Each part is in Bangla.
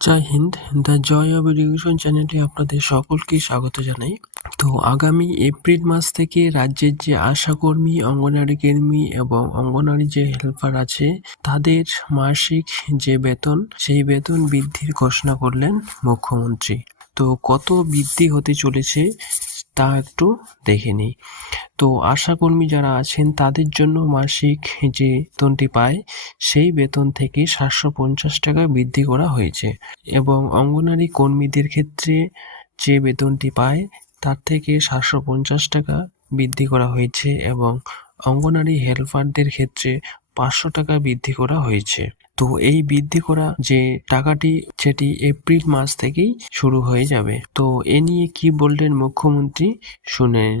Jai Hind, the joy of education চ্যানেলে আপনাদের সকলকে স্বাগত জানাই। তো আগামী এপ্রিল মাস থেকে রাজ্যের যে আশাকর্মী অঙ্গনারী কর্মী এবং অঙ্গনারী যে হেল্পার আছে, তাদের মাসিক যে বেতন, সেই বেতন বৃদ্ধির ঘোষণা করলেন মুখ্যমন্ত্রী। তো কত বৃদ্ধি হতে চলেছে, তা একটু দেখে নিই। তো আশাকর্মী যারা আছেন, তাদের জন্য মাসিক যে বেতনটি পায়, সেই বেতন থেকে সাতশো পঞ্চাশ টাকা বৃদ্ধি করা হয়েছে। এবং অঙ্গনারী কর্মীদের ক্ষেত্রে যে বেতনটি পায়, তার থেকে সাতশো পঞ্চাশ টাকা বৃদ্ধি করা হয়েছে এবং অঙ্গনারী হেল্পারদের ক্ষেত্রে পাঁচশো টাকা বৃদ্ধি করা হয়েছে। তো এই বৃদ্ধি করা যে টাকাটি, সেটি এপ্রিল মাস থেকেই শুরু হয়ে যাবে। তো এ নিয়ে কি বললেন মুখ্যমন্ত্রী শুনে নিন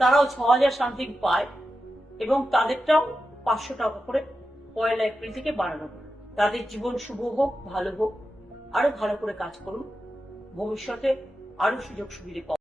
তারাও ছ হাজার সামথিং পায় এবং তাদেরটাও পাঁচশো টাকা করে পয়লা এপ্রিল থেকে বাড়ানো তাদের জীবন শুভ হোক, ভালো হোক, আরও ভালো করে কাজ করুন। ভবিষ্যতে আরও সুযোগ সুবিধে